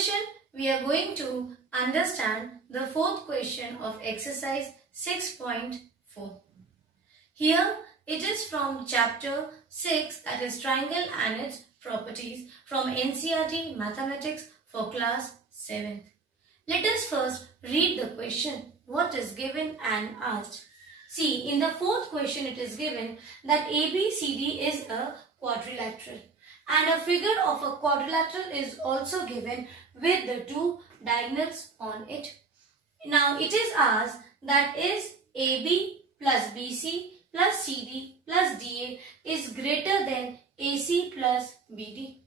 session, we are going to understand the fourth question of exercise 6.4. Here, it is from chapter 6, that is triangle and its properties, from NCERT Mathematics for class 7th. Let us first read the question, what is given and asked. See, in the fourth question it is given that ABCD is a quadrilateral and a figure of a quadrilateral is also given with the two diagonals on it. Now it is asked that is AB plus BC plus CD plus DA is greater than AC plus BD.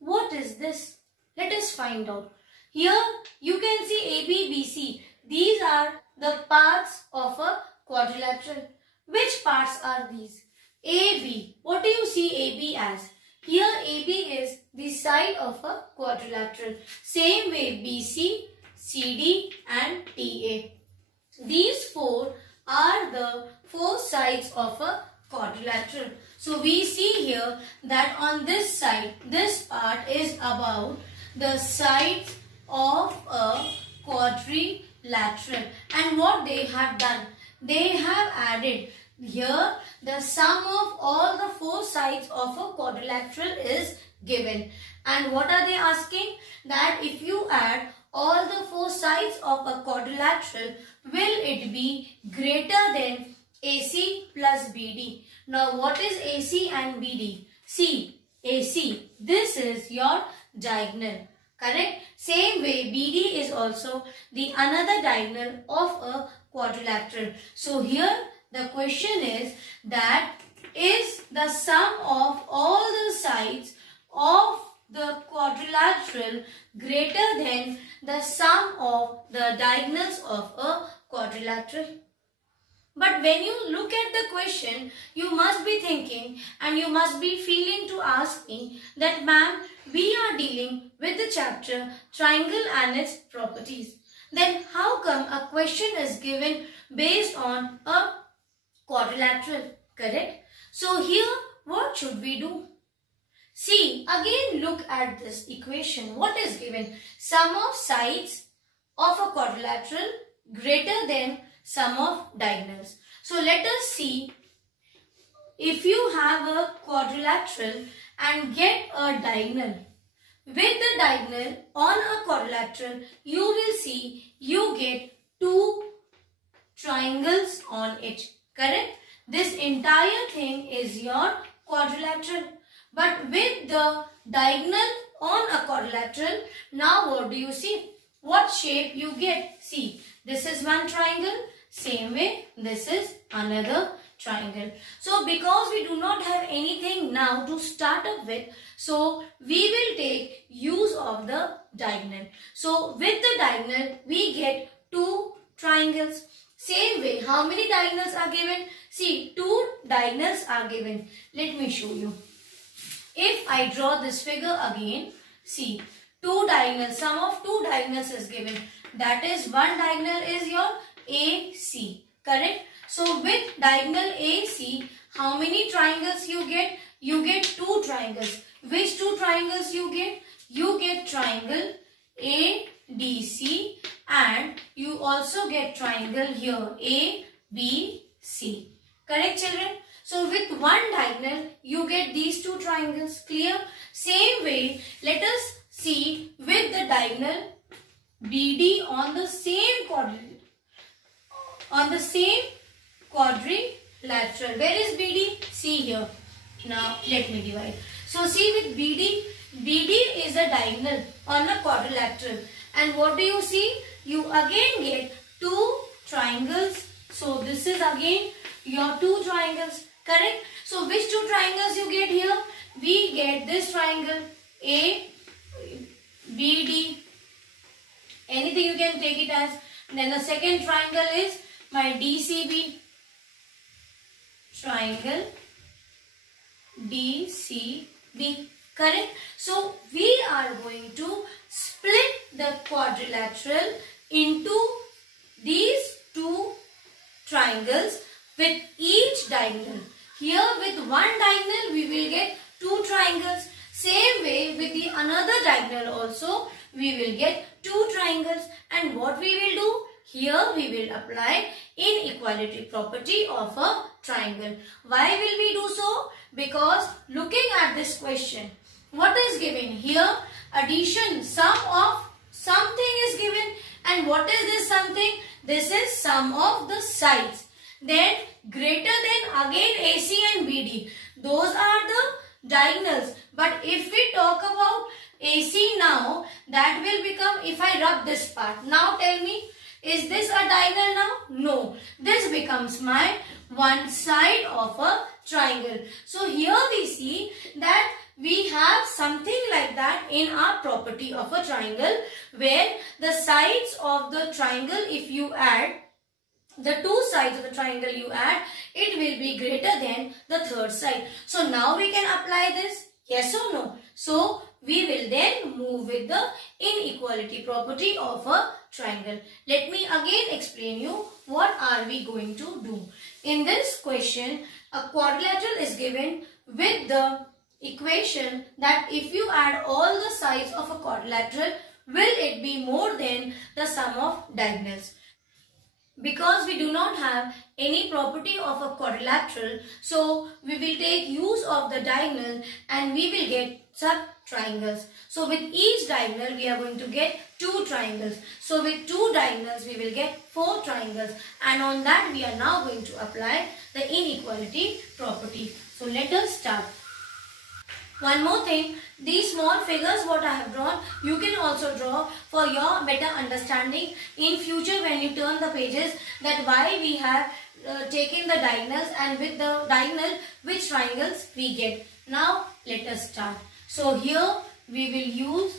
What is this? Let us find out. Here you can see AB, BC. These are the parts of a quadrilateral. Which parts are these? AB. What do you see AB as? Here AB is the side of a quadrilateral. Same way BC, CD and TA. These four are the four sides of a quadrilateral. So we see here that on this side, this part is about the sides of a quadrilateral. And what they have done? They have added here the sum of all the four sides of a quadrilateral is given. And what are they asking? That if you add all the four sides of a quadrilateral, will it be greater than AC plus BD? Now what is AC and BD? See, AC, this is your diagonal. Correct? Same way BD is also the another diagonal of a quadrilateral. So here the question is that is the sum of all the sides of the quadrilateral greater than the sum of the diagonals of a quadrilateral? But when you look at the question, you must be thinking and you must be feeling to ask me that ma'am, we are dealing with the chapter triangle and its properties. Then how come a question is given based on a quadrilateral? Correct? So here what should we do? See, again look at this equation. What is given? Sum of sides of a quadrilateral greater than sum of diagonals. So let us see, if you have a quadrilateral and get a diagonal, with the diagonal on a quadrilateral, you will see you get two triangles on it. Correct? This entire thing is your quadrilateral. But with the diagonal on a quadrilateral, now what do you see? What shape you get? See, this is one triangle. Same way, this is another triangle. So because we do not have anything now to start up with, so we will take use of the diagonal. So with the diagonal, we get two triangles. Same way, how many diagonals are given? See, two diagonals are given. Let me show you. If I draw this figure again, see, two diagonals, sum of two diagonals is given. That is, one diagonal is your AC. Correct? So with diagonal AC, how many triangles you get? You get two triangles. Which two triangles you get? You get triangle ADC and you also get triangle here ABC. Correct, children? So with one diagonal, you get these two triangles. Clear? Same way, let us see with the diagonal BD on the same quadrilateral. Where is BD? See here. Now let me divide. So see with BD is a diagonal on a quadrilateral. And what do you see? You again get two triangles. So this is again your two triangles. Correct? So which two triangles you get here? We get this triangle ABD. Anything you can take it as. Then the second triangle is my DCB. Triangle DCB. Correct? So we are going to split the quadrilateral into these two triangles with each diagonal. Here with one diagonal we will get two triangles. Same way with the another diagonal also we will get two triangles. And what we will do? Here we will apply inequality property of a triangle. Why will we do so? Because looking at this question, what is given here? Addition, sum of something is given. And what is this something? This is sum of the sides. Then greater than, again AC and BD. Those are the diagonals. But if we talk about AC now, that will become, if I rub this part. Now tell me, is this a diagonal now? No. This becomes my one side of a triangle. So here we see that we have something like that in our property of a triangle, where the sides of the triangle, if you add, the two sides of the triangle you add, it will be greater than the third side. So now we can apply this, yes or no? So we will then move with the inequality property of a triangle. Let me again explain you what are we going to do. In this question, a quadrilateral is given with the equation that if you add all the sides of a quadrilateral, will it be more than the sum of diagonals? Because we do not have any property of a quadrilateral, so we will take use of the diagonal and we will get sub-triangles. So with each diagonal we are going to get two triangles. So with two diagonals we will get four triangles, and on that we are now going to apply the inequality property. So let us start. One more thing, these small figures what I have drawn, you can also draw for your better understanding in future when you turn the pages, that why we have taken the diagonals and with the diagonal which triangles we get. Now let us start. So here we will use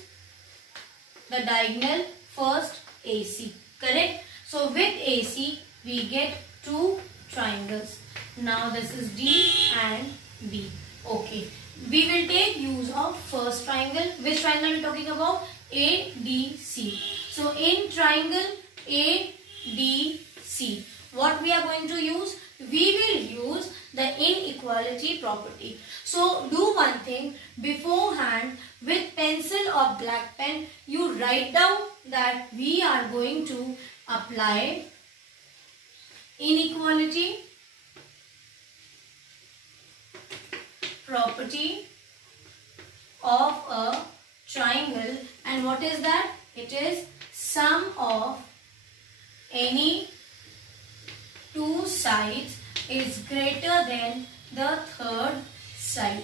the diagonal first AC, correct? So with AC we get two triangles. Now this is D and B. Okay. We will take use of first triangle. Which triangle are we talking about? ADC. So in triangle ADC, what we are going to use? We will use the inequality property. So do one thing beforehand, with pencil or black pen, you write down that we are going to apply inequality property of a triangle. And what is that? It is sum of any two sides is greater than the third side.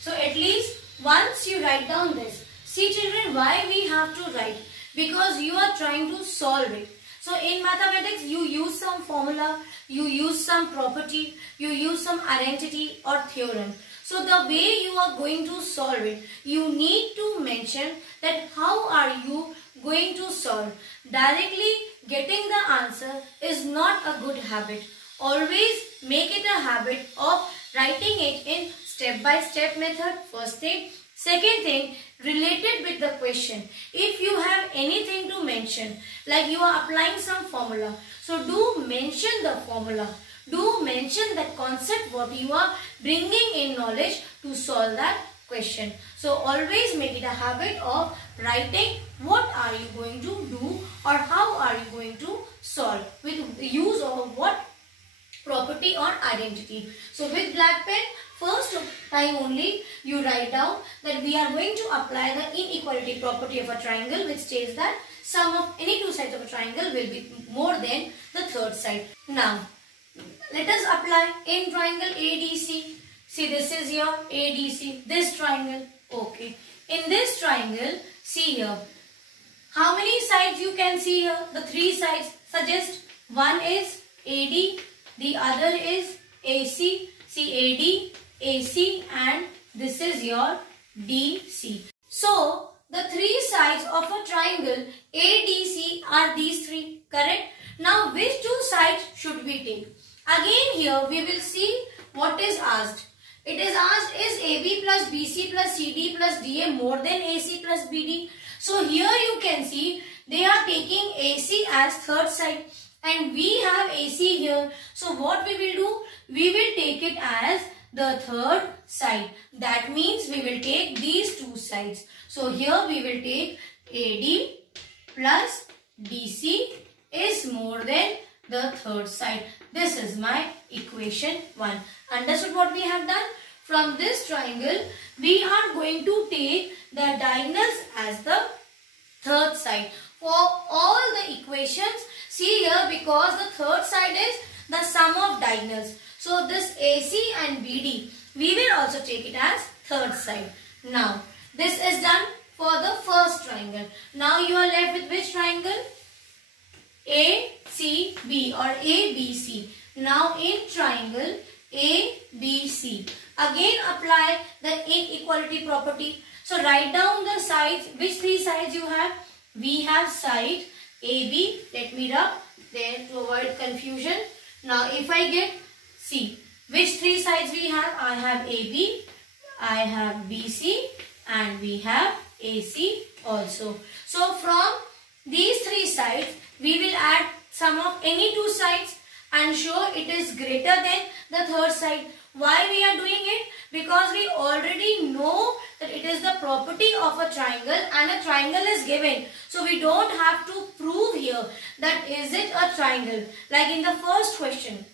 So at least once you write down this. See children, why we have to write? Because you are trying to solve it. So in mathematics, you use some formula, you use some property, you use some identity or theorem. So the way you are going to solve it, you need to mention that how are you going to solve. Directly getting the answer is not a good habit. Always make it a habit of writing it in step-by-step method, first thing. Second thing, related with the question. If you have anything to mention, like you are applying some formula, so do mention the formula. Do mention that concept what you are bringing in knowledge to solve that question. So always make it a habit of writing what are you going to do or how are you going to solve with the use of what property or identity. So with black pen, first time only you write down that we are going to apply the inequality property of a triangle, which states that sum of any two sides of a triangle will be more than the third side. Now let us apply in triangle ADC. See, this is your ADC, this triangle. Okay. In this triangle, see here, how many sides you can see here? The three sides suggest. One is AD, the other is AC. See, AD, AC, and this is your DC. So the three sides of a triangle ADC are these three, correct? Now which two sides should we take? Again here we will see what is asked. It is asked, is AB plus BC plus CD plus DA more than AC plus BD? So here you can see they are taking AC as third side and we have AC here. So what we will do? We will take it as the third side. That means we will take these two sides. So here we will take AD plus BC is more than the third side. This is my equation 1. Understood what we have done? From this triangle, we are going to take the diagonals as the third side. For all the equations, see here, because the third side is the sum of diagonals. So this AC and BD, we will also take it as third side. Now, this is done for the first triangle. Now you are left with which triangle? ACB or ABC. Now in triangle ABC, again apply the inequality property. So write down the sides. Which three sides you have? We have side AB. Let me rub there to avoid confusion. Now if I get, see, which three sides we have? I have AB, I have BC and we have AC also. So from these three sides, we will add sum of any two sides and show it is greater than the third side. Why we are doing it? Because we already know that it is the property of a triangle and a triangle is given. So we don't have to prove here that is it a triangle. Like in the first question,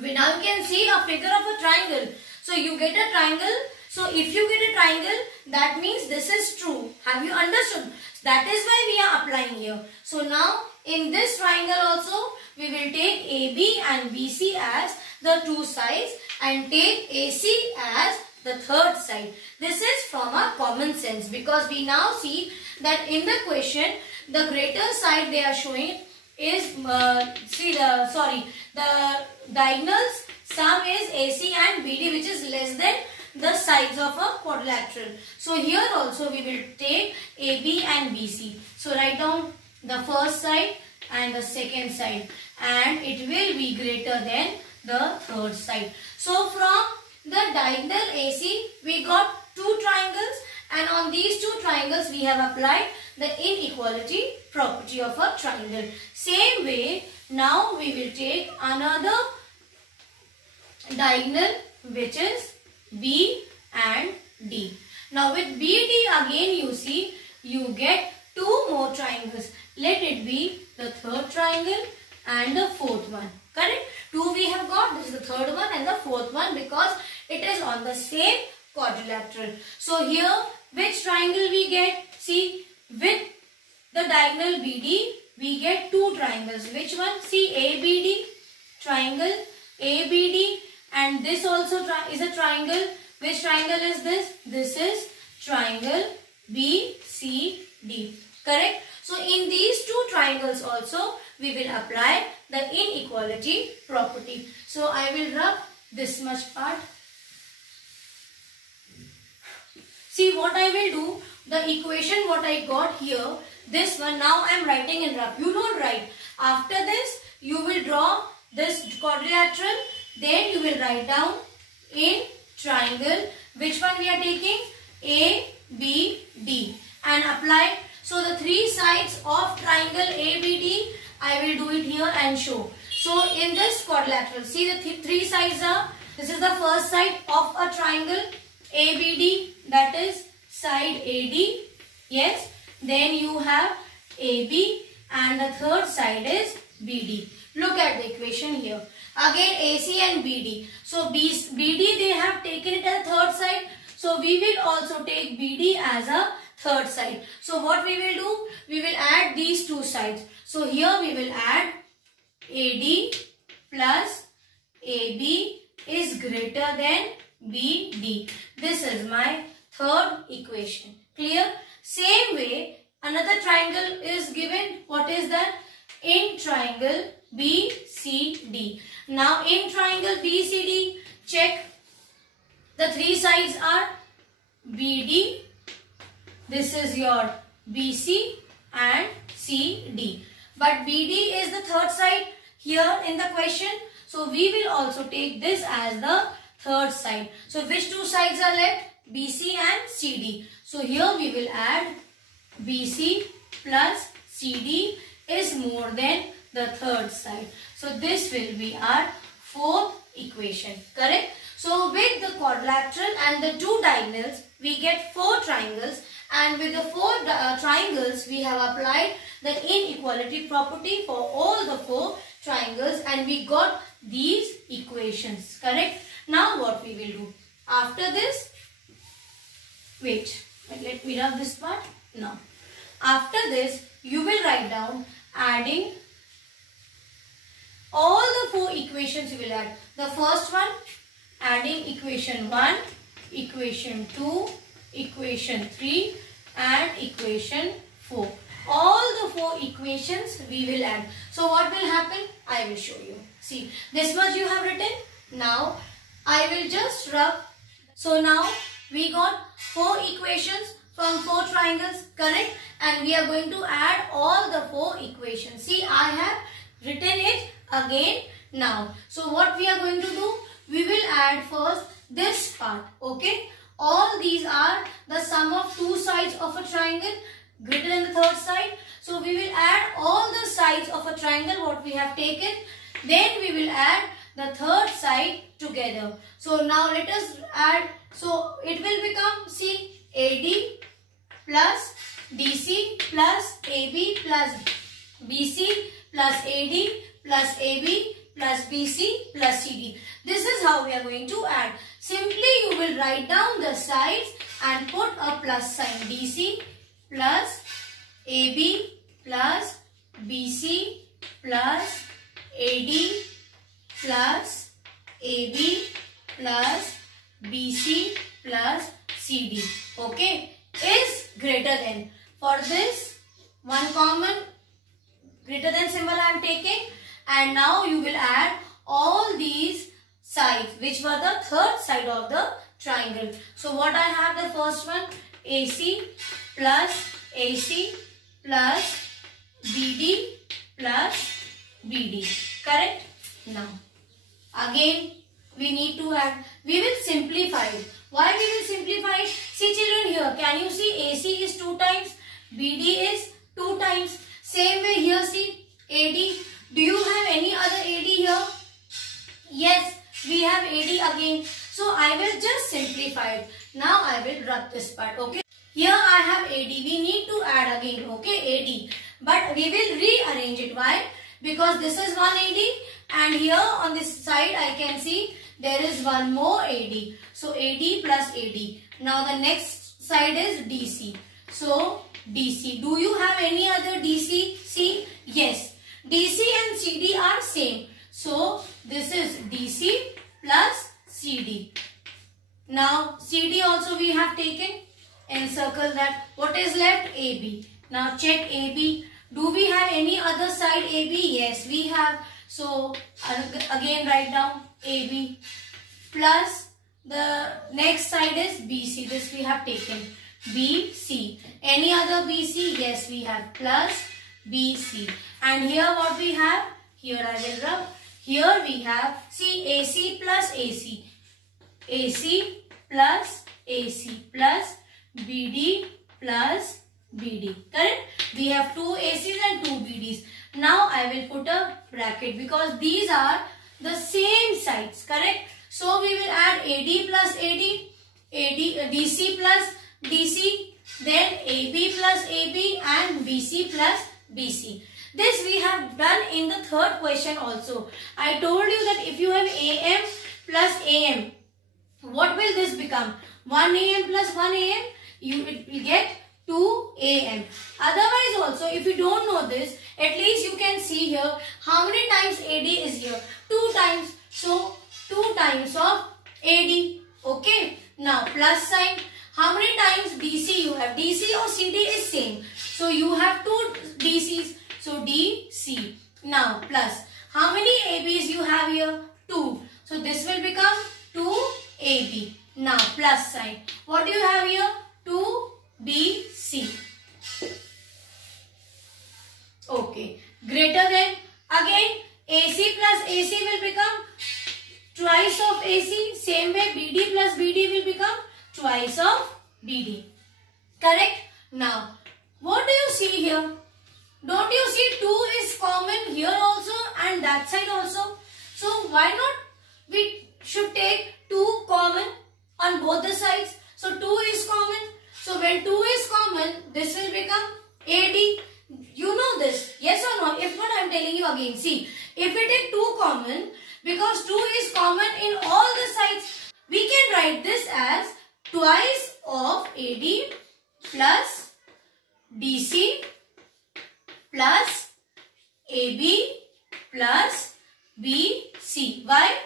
we now can see a figure of a triangle. So you get a triangle. So if you get a triangle, that means this is true. Have you understood? That is why we are applying here. So now in this triangle also, we will take AB and BC as the two sides and take AC as the third side. This is from a common sense, because we now see that in the question, the greater side they are showing is, the diagonals sum is AC and BD, which is less than the sides of a quadrilateral. So here also we will take AB and BC. So write down the first side and the second side, and it will be greater than the third side. So from the diagonal AC, we got two triangles, and on these two triangles we have applied the inequality property of a triangle. Same way, now we will take another diagonal, which is B and D. Now with BD again, you see, you get two more triangles. Let it be the third triangle and the fourth one. Correct? Two we have got. This is the third one and the fourth one, because it is on the same quadrilateral. So here, which triangle we get? See, with the diagonal BD, we get two triangles. Which one? See, ABD, triangle ABD, and this also is a triangle. Which triangle is this? This is triangle BCD. Correct? So in these two triangles also, we will apply the inequality property. So I will rub this much part. See what I will do, the equation what I got here, this one, now I am writing in rough. You don't write. After this, you will draw this quadrilateral, then you will write down in triangle, which one we are taking? A, B, D, and apply. So the three sides of triangle ABD, I will do it here and show. So in this quadrilateral, see the three sides are, this is the first side of a triangle ABD, that is side AD. Yes. Then you have AB and the third side is BD. Look at the equation here. Again AC and BD. So BD they have taken it as a third side. So we will also take BD as a third side. So what we will do? We will add these two sides. So here we will add AD plus AB is greater than BD. This is my third equation. Clear? Same way, another triangle is given. What is that? In triangle BCD. Now in triangle BCD, check. The three sides are BD. This is your BC and CD. But BD is the third side here in the question. So we will also take this as the third side. So which two sides are left? BC and CD. So here we will add BC plus CD is more than the third side. So this will be our fourth equation. Correct? So with the quadrilateral and the two diagonals, we get four triangles, and with the four triangles, we have applied the inequality property for all the four triangles, and we got these equations. Correct? Now what we will do? After this, wait, let me rub this part. Now, after this, you will write down adding all the four equations you will add. The first one, adding equation 1, equation 2, equation 3 and equation 4. All the four equations we will add. So what will happen? I will show you. See, this much you have written. Now, I will just rub. So now, we got four equations from four triangles, correct? And we are going to add all the four equations. See, I have written it again now. So what we are going to do? We will add first this part, okay? All these are the sum of two sides of a triangle greater than the third side. So we will add all the sides of a triangle what we have taken. Then we will add the third side together. So now let us add. So it will become, see, AD plus DC plus AB plus BC plus AD plus AB plus BC plus CD. This is how we are going to add. Simply you will write down the sides and put a plus sign. DC plus AB plus BC plus AD plus AB plus BC plus CD. Okay, is greater than. For this, one common greater than symbol I am taking, and now you will add all these sides which were the third side of the triangle. So what I have, the first one, AC plus AC plus BD plus BD. Correct? Now, again we need to add. We will simplify it. Why we will simplify it? See children, here can you see AC is 2 times, BD is 2 times. Same way here, see AD. Do you have any other AD here? Yes, we have AD again. So I will just simplify it. Now I will rub this part. Okay. Here I have AD. We need to add again. Okay, AD. But we will rearrange it. Why? Because this is one AD, and here on this side I can see there is one more AD. So AD plus AD. Now the next side is DC. So DC. Do you have any other DC? See? Yes. DC and CD are same. So this is DC plus CD. Now CD also we have taken. Encircle that. What is left? AB. Now check AB. Do we have any other side AB? Yes, we have. So again write down AB plus the next side is BC. This we have taken. BC. Any other BC? Yes, we have plus BC. And here what we have? Here I will rub. Here we have, see, AC plus AC. AC plus AC plus BD plus BD. Correct? We have 2 ACs and 2 BDs. Now I will put a bracket because these are the same sides. Correct? So we will add AD plus AD, DC plus DC, then AB plus AB and BC plus BC. This we have done in the third question also. I told you that if you have AM plus AM, what will this become? 1 AM plus 1 AM, you will get 2 AM. Otherwise also, if you don't know this, at least you can see here how many times AD is here. 2 times. So 2 times of AD. Okay. Now plus sign. How many times DC you have? DC or CD is same. So you have 2 DCs. So DC. Now plus. How many ABs you have here? 2. So this will become 2AB. Now plus sign. What do you have here? 2BC. Okay. Greater than. Again AC plus AC will become twice of AC. Same way BD plus BD will become twice of BD. Correct? Now, what do you see here? Don't you see 2 is common here also and that side also? So, why not we should take 2 common on both the sides. So 2 is common. So when 2 is common, this will become AD. You know this, yes or no? If not, I am telling you again. See, if we take 2 common, because 2 is common in all the sides, we can write this as twice of AD plus DC plus AB plus BC. Why?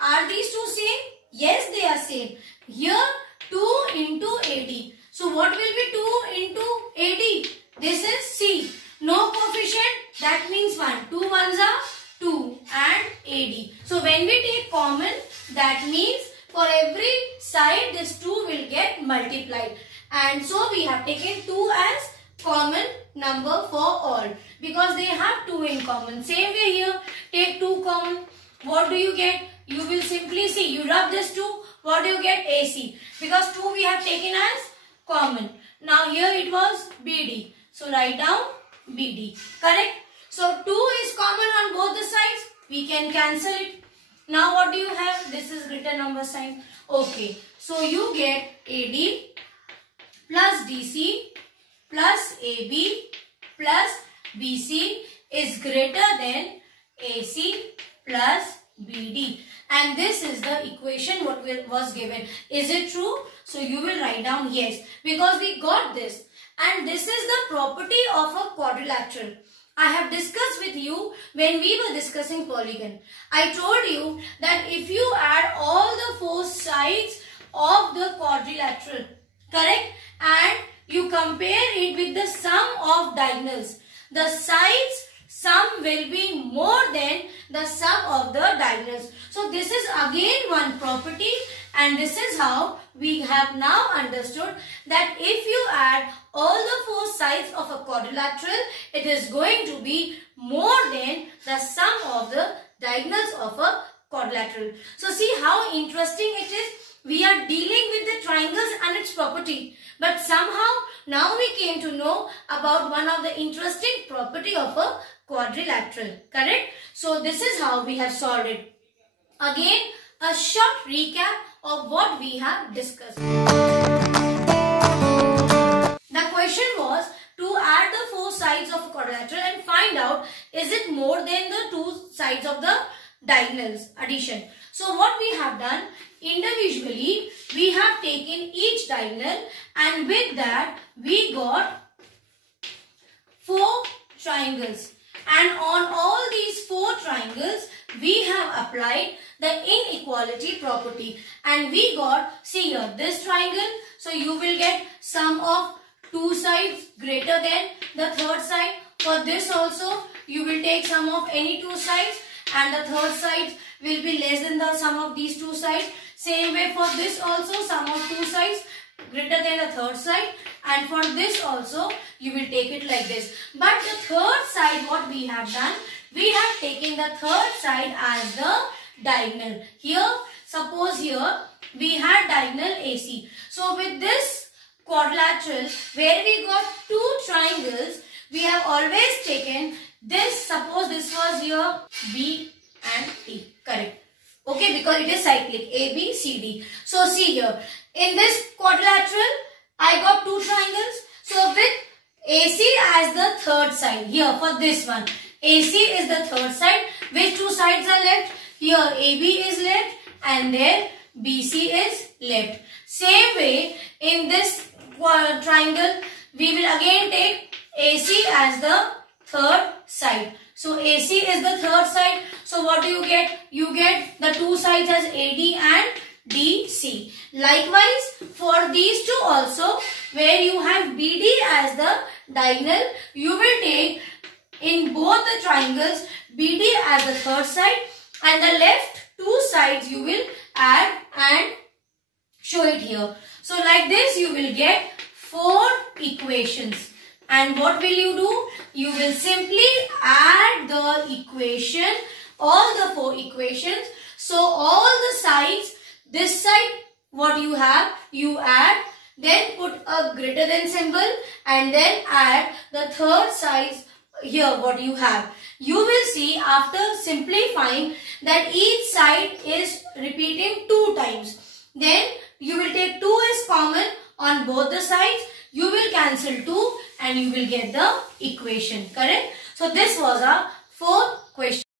Are these two same? Yes, they are same. Here 2 into AD. So what will be 2 into AD? This is C. No coefficient, that means 1. 2 ones are 2 and AD. So when we take common, that means for every side this 2 will get multiplied. And so we have taken 2 as common number for all, because they have 2 in common. Same way here, take 2 common. What do you get? You will simply see, you rub this 2, what do you get? AC. Because 2 we have taken as common. Now here it was BD. So write down BD. Correct? So 2 is common on both the sides. We can cancel it. Now what do you have? This is greater number sign. Okay. So you get AD plus DC plus AB plus BC is greater than AC plus BD. And this is the equation what was given. Is it true? So you will write down yes, because we got this. And this is the property of a quadrilateral. I have discussed with you when we were discussing polygon. I told you that if you add all the 4 sides of the quadrilateral, correct, and you compare it with the sum of diagonals, the sides sum will be more than the sum of the diagonals. So this is again one property, and this is how we have now understood that if you add all the 4 sides of a quadrilateral, it is going to be more than the sum of the diagonals of a quadrilateral. So see how interesting it is. We are dealing with the triangles and its property, but somehow now we came to know about one of the interesting property of a quadrilateral. Correct? So this is how we have solved it. Again, a short recap of what we have discussed. The question was to add the 4 sides of a quadrilateral and find out is it more than the 2 sides of the diagonals addition. So what we have done, individually we have taken each diagonal, and with that we got 4 triangles, and on all these 4 triangles we have applied the inequality property, and we got, see here, this triangle, so you will get sum of 2 sides greater than the third side. For this also you will take sum of any 2 sides, and the third side will be less than the sum of these 2 sides. Same way for this also, sum of 2 sides greater than the third side, and for this also you will take it like this. But the third side, what we have done, we have taken the third side as the diagonal. Here, suppose here we had diagonal AC. So with this quadrilateral where we got 2 triangles, we have always taken this, suppose this was here B and T, correct? Okay, because it is cyclic, A, B, C, D. So see here, in this quadrilateral, I got 2 triangles. So with AC as the third side, here for this one, AC is the third side. Which 2 sides are left? Here AB is left and there BC is left. Same way, in this triangle, we will again take AC as the third side. So AC is the third side. So what do you get? You get the 2 sides as AD and DC. Likewise, for these 2 also, where you have BD as the diagonal, you will take in both the triangles BD as the third side, and the left 2 sides you will add and show it here. So like this you will get 4 equations. And what will you do? You will simply add the equation, all the 4 equations. So all the sides, this side what you have, you add, then put a greater than symbol and then add the third sides here what you have. You will see after simplifying that each side is repeating 2 times. Then you will take 2 as common on both the sides. You will cancel 2 and you will get the equation. Correct? So this was our fourth question.